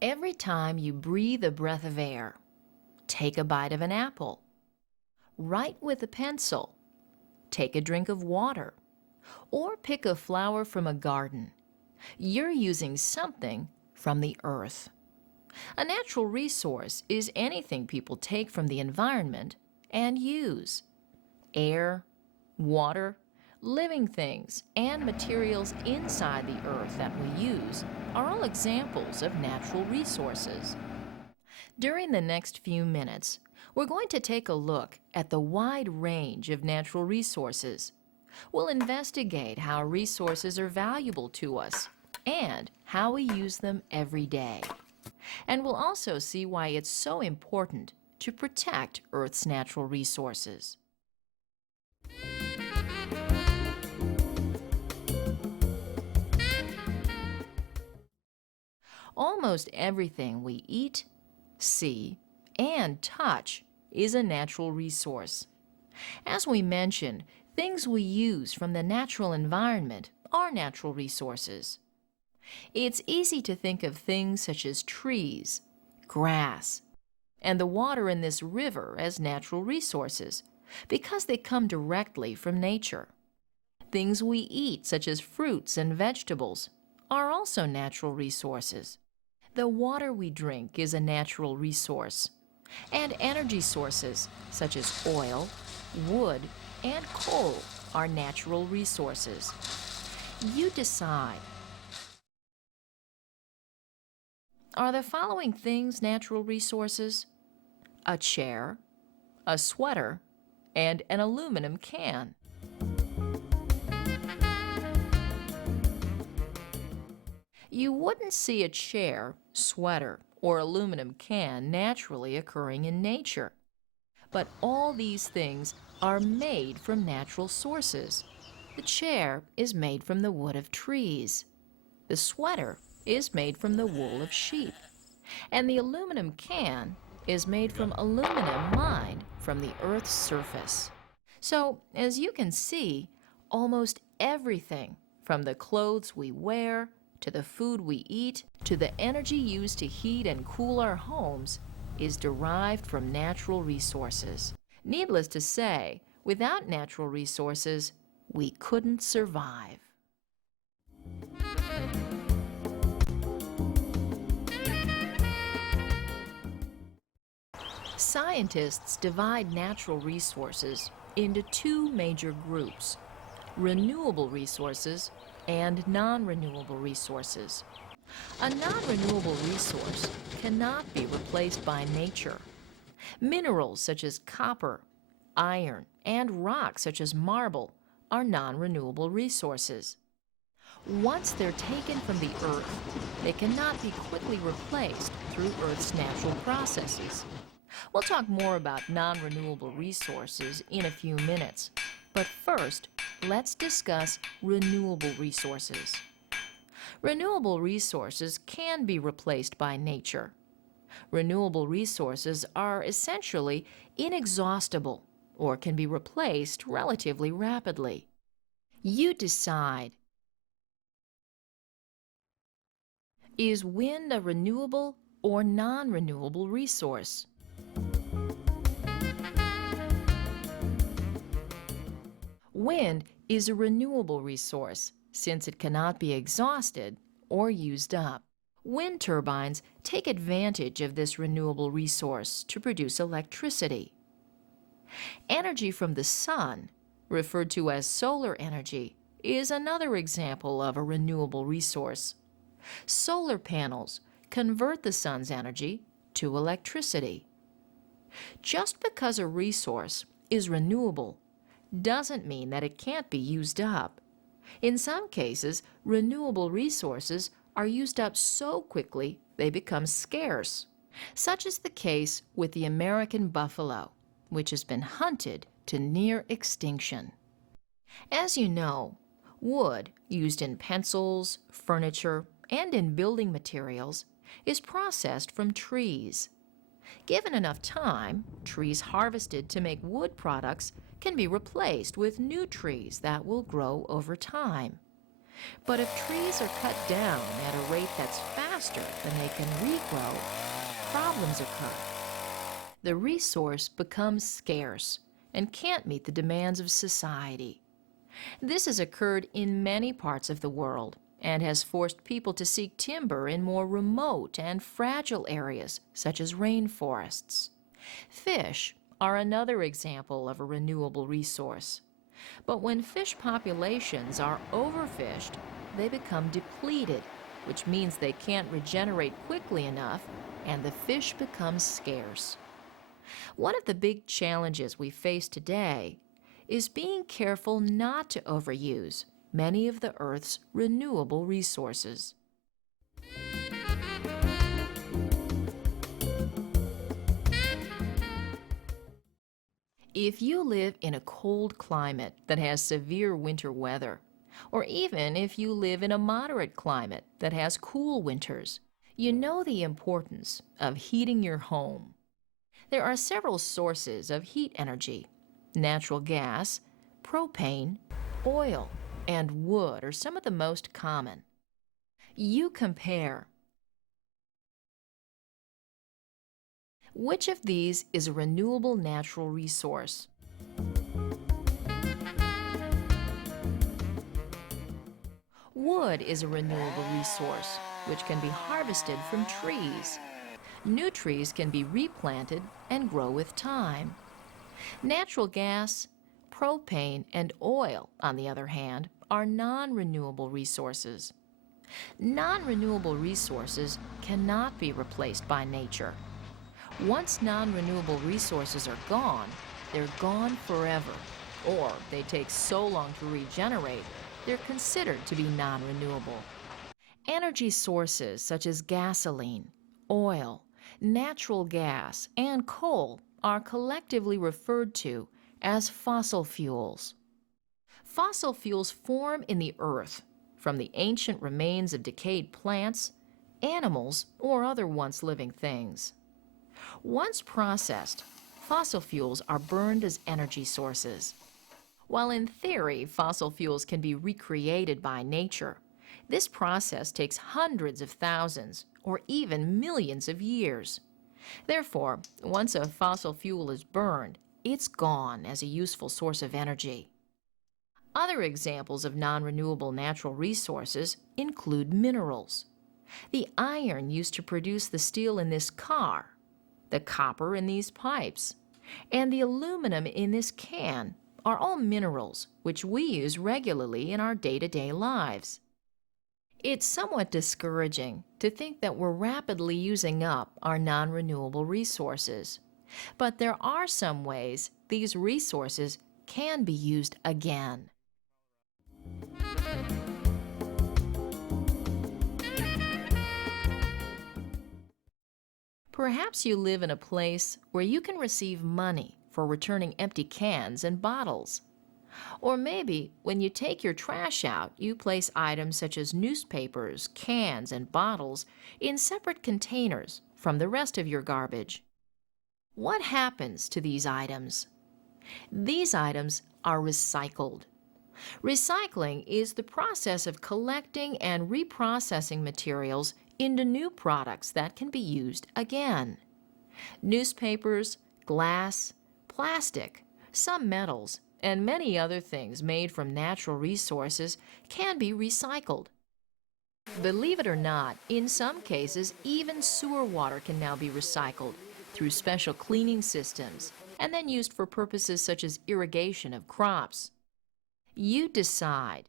Every time you breathe a breath of air, take a bite of an apple, write with a pencil, take a drink of water, or pick a flower from a garden, you're using something from the earth. A natural resource is anything people take from the environment and use. Air, water, living things, and materials inside the earth that we use are all examples of natural resources. During the next few minutes, we're going to take a look at the wide range of natural resources. We'll investigate how resources are valuable to us and how we use them every day. And we'll also see why it's so important to protect Earth's natural resources. Almost everything we eat, see, and touch is a natural resource. As we mentioned, things we use from the natural environment are natural resources. It's easy to think of things such as trees, grass, and the water in this river as natural resources because they come directly from nature. Things we eat, such as fruits and vegetables, are also natural resources. The water we drink is a natural resource, and energy sources such as oil, wood, and coal are natural resources. You decide. Are the following things natural resources? A chair, a sweater, and an aluminum can. You wouldn't see a chair, sweater, or aluminum can naturally occurring in nature. But all these things are made from natural sources. The chair is made from the wood of trees. The sweater is made from the wool of sheep. And the aluminum can is made from aluminum mined from the Earth's surface. So, as you can see, almost everything, from the clothes we wear, to the food we eat, to the energy used to heat and cool our homes, is derived from natural resources. Needless to say, without natural resources, we couldn't survive. Scientists divide natural resources into two major groups: renewable resources and non-renewable resources. A non-renewable resource cannot be replaced by nature. Minerals such as copper, iron, and rocks such as marble are non-renewable resources. Once they're taken from the earth, they cannot be quickly replaced through Earth's natural processes. We'll talk more about non-renewable resources in a few minutes, but first, let's discuss renewable resources. Renewable resources can be replaced by nature. Renewable resources are essentially inexhaustible or can be replaced relatively rapidly. You decide. Is wind a renewable or non-renewable resource? Wind is a renewable resource since it cannot be exhausted or used up. Wind turbines take advantage of this renewable resource to produce electricity. Energy from the sun, referred to as solar energy, is another example of a renewable resource. Solar panels convert the sun's energy to electricity. Just because a resource is renewable doesn't mean that it can't be used up. In some cases, renewable resources are used up so quickly they become scarce. Such is the case with the American buffalo, which has been hunted to near extinction. As you know, wood used in pencils, furniture, and in building materials is processed from trees. Given enough time, trees harvested to make wood products can be replaced with new trees that will grow over time. But if trees are cut down at a rate that's faster faster than they can regrow, problems occur. The resource becomes scarce and can't meet the demands of society. This has occurred in many parts of the world and has forced people to seek timber in more remote and fragile areas, such as rainforests. Fish are another example of a renewable resource. But when fish populations are overfished, they become depleted, which means they can't regenerate quickly enough, and the fish becomes scarce. One of the big challenges we face today is being careful not to overuse many of the Earth's renewable resources. If you live in a cold climate that has severe winter weather, or even if you live in a moderate climate that has cool winters, you know the importance of heating your home. There are several sources of heat energy. Natural gas, propane, oil, and wood are some of the most common. You compare. Which of these is a renewable natural resource? Wood is a renewable resource, which can be harvested from trees. New trees can be replanted and grow with time. Natural gas, propane, and oil, on the other hand, are non-renewable resources. Non-renewable resources cannot be replaced by nature. Once non-renewable resources are gone, they're gone forever, or they take so long to regenerate, they're considered to be non-renewable. Energy sources such as gasoline, oil, natural gas, and coal are collectively referred to as fossil fuels. Fossil fuels form in the earth from the ancient remains of decayed plants, animals, or other once living things. Once processed, fossil fuels are burned as energy sources. While in theory fossil fuels can be recreated by nature, this process takes hundreds of thousands or even millions of years. Therefore, once a fossil fuel is burned, it's gone as a useful source of energy. Other examples of non-renewable natural resources include minerals. The iron used to produce the steel in this car, the copper in these pipes, and the aluminum in this can are all minerals which we use regularly in our day-to-day lives. It's somewhat discouraging to think that we're rapidly using up our non-renewable resources. But there are some ways these resources can be used again. Perhaps you live in a place where you can receive money for returning empty cans and bottles. Or maybe when you take your trash out, you place items such as newspapers, cans, and bottles in separate containers from the rest of your garbage. What happens to these items? These items are recycled. Recycling is the process of collecting and reprocessing materials into new products that can be used again. Newspapers, glass, plastic, some metals, and many other things made from natural resources can be recycled. Believe it or not, in some cases, even sewer water can now be recycled through special cleaning systems and then used for purposes such as irrigation of crops. You decide.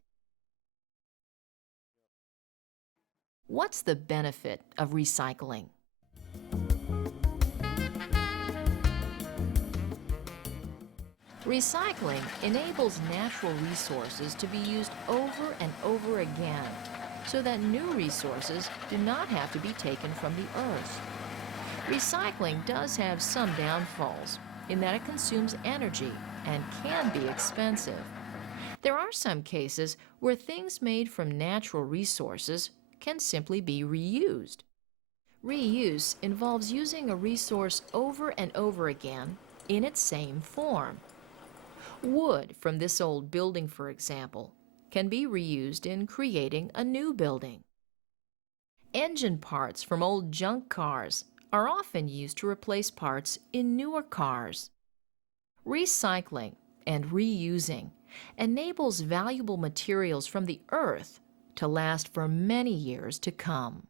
What's the benefit of recycling? Recycling enables natural resources to be used over and over again so that new resources do not have to be taken from the earth. Recycling does have some downfalls in that it consumes energy and can be expensive. There are some cases where things made from natural resources can simply be reused. Reuse involves using a resource over and over again in its same form. Wood from this old building, for example, can be reused in creating a new building. Engine parts from old junk cars are often used to replace parts in newer cars. Recycling and reusing enables valuable materials from the earth to last for many years to come.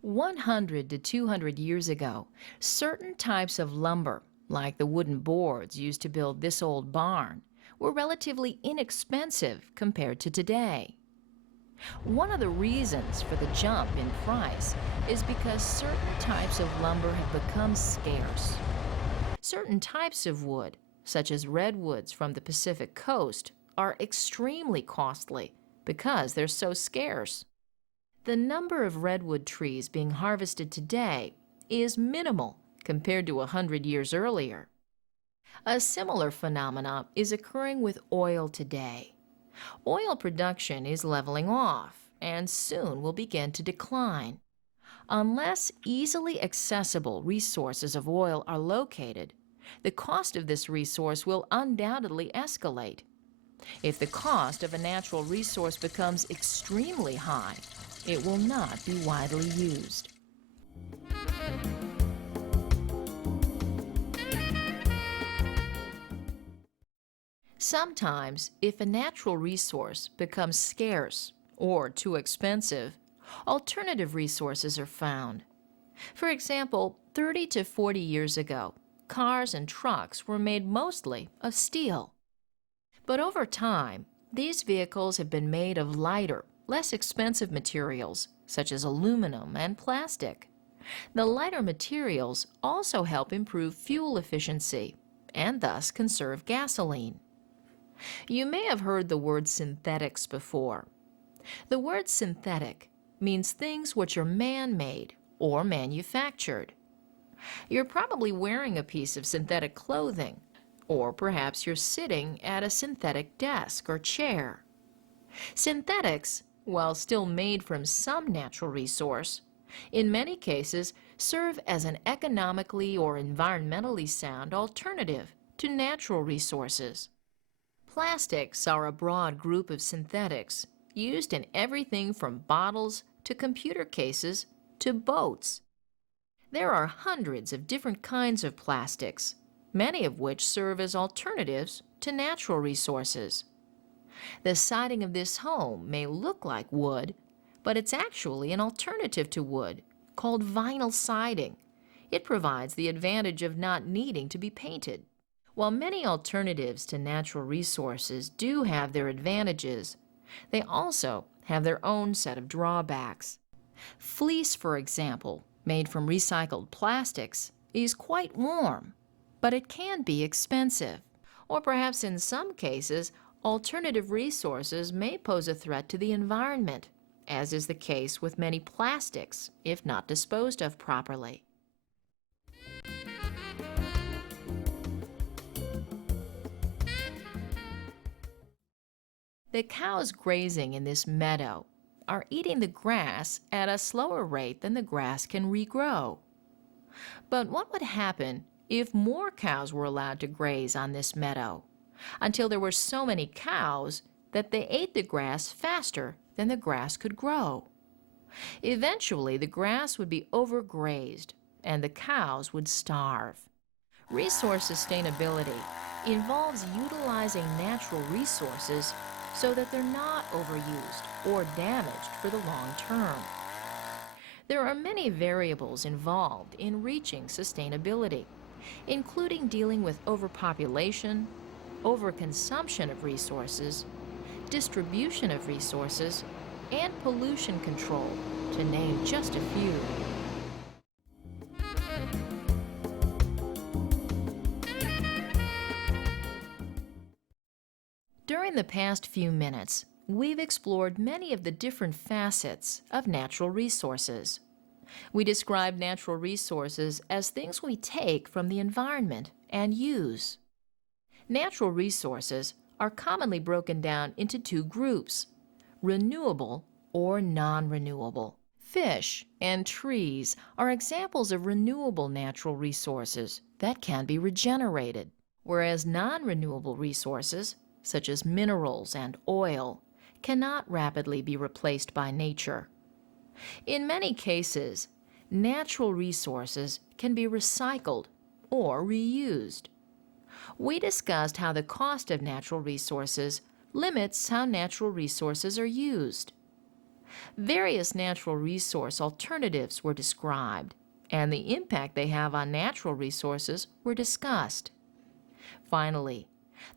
100 to 200 years ago, certain types of lumber, like the wooden boards used to build this old barn, were relatively inexpensive compared to today. One of the reasons for the jump in price is because certain types of lumber have become scarce. Certain types of wood, such as redwoods from the Pacific coast, are extremely costly because they're so scarce. The number of redwood trees being harvested today is minimal compared to 100 years earlier. A similar phenomenon is occurring with oil today. Oil production is leveling off and soon will begin to decline. Unless easily accessible resources of oil are located, the cost of this resource will undoubtedly escalate. If the cost of a natural resource becomes extremely high, it will not be widely used. Sometimes, if a natural resource becomes scarce or too expensive, alternative resources are found. For example, 30 to 40 years ago, cars and trucks were made mostly of steel. But over time, these vehicles have been made of lighter, less expensive materials, such as aluminum and plastic. The lighter materials also help improve fuel efficiency and thus conserve gasoline. You may have heard the word synthetics before. The word synthetic means things which are man-made or manufactured. You're probably wearing a piece of synthetic clothing, or perhaps you're sitting at a synthetic desk or chair. Synthetics, while still made from some natural resource, in many cases serve as an economically or environmentally sound alternative to natural resources. Plastics are a broad group of synthetics used in everything from bottles to computer cases to boats. There are hundreds of different kinds of plastics, many of which serve as alternatives to natural resources. The siding of this home may look like wood, but it's actually an alternative to wood called vinyl siding. It provides the advantage of not needing to be painted. While many alternatives to natural resources do have their advantages, they also have their own set of drawbacks. Fleece, for example, made from recycled plastics, is quite warm, but it can be expensive. Or perhaps in some cases, alternative resources may pose a threat to the environment, as is the case with many plastics if not disposed of properly. The cows grazing in this meadow are eating the grass at a slower rate than the grass can regrow. But what would happen if more cows were allowed to graze on this meadow, until there were so many cows that they ate the grass faster than the grass could grow? Eventually, the grass would be overgrazed and the cows would starve. Resource sustainability involves utilizing natural resources so that they're not overused or damaged for the long term. There are many variables involved in reaching sustainability, including dealing with overpopulation, overconsumption of resources, distribution of resources, and pollution control, to name just a few. During the past few minutes, we've explored many of the different facets of natural resources. We describe natural resources as things we take from the environment and use. Natural resources are commonly broken down into two groups: renewable or non-renewable. Fish and trees are examples of renewable natural resources that can be regenerated. whereas non-renewable resources, such as minerals and oil, cannot rapidly be replaced by nature. In many cases, natural resources can be recycled or reused. We discussed how the cost of natural resources limits how natural resources are used. Various natural resource alternatives were described, and the impact they have on natural resources were discussed. Finally,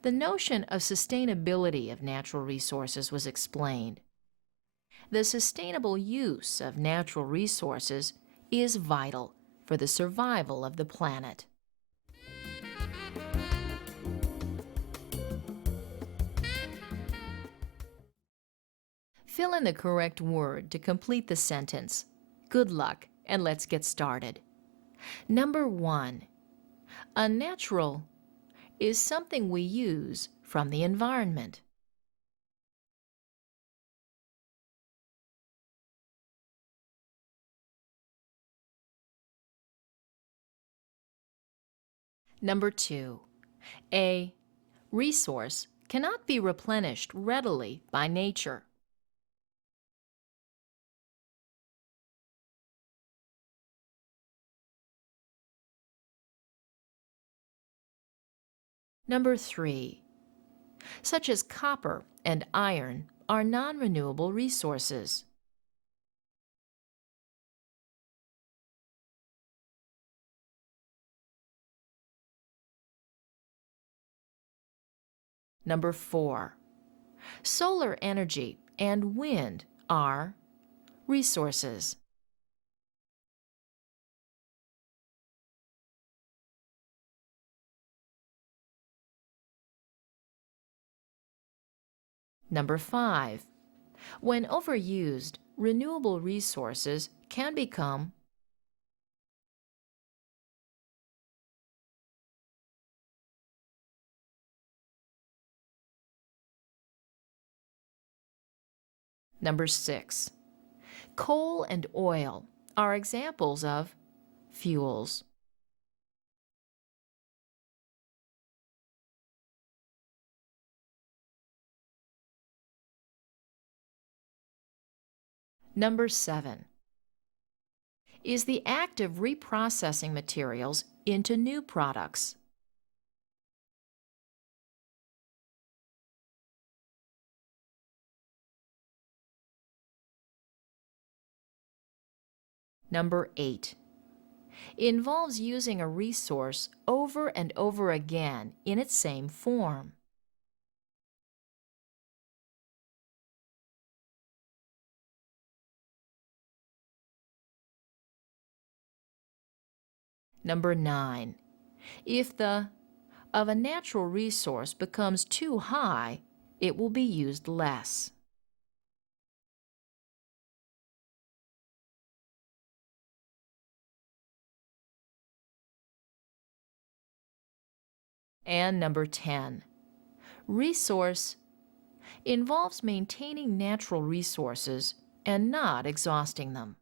the notion of sustainability of natural resources was explained. The sustainable use of natural resources is vital for the survival of the planet. Fill in the correct word to complete the sentence. Good luck, and let's get started. Number 1. A natural is something we use from the environment. Number 2. A resource cannot be replenished readily by nature. Number 3. Such as copper and iron are non-renewable resources. Number 4. Solar energy and wind are resources. Number 5. When overused, renewable resources can become Number 6. Coal and oil are examples of fuels. Number 7. Is the act of reprocessing materials into new products. Number 8. Involves using a resource over and over again in its same form. Number 9. If the of a natural resource becomes too high, it will be used less. And number 10. Resource involves maintaining natural resources and not exhausting them.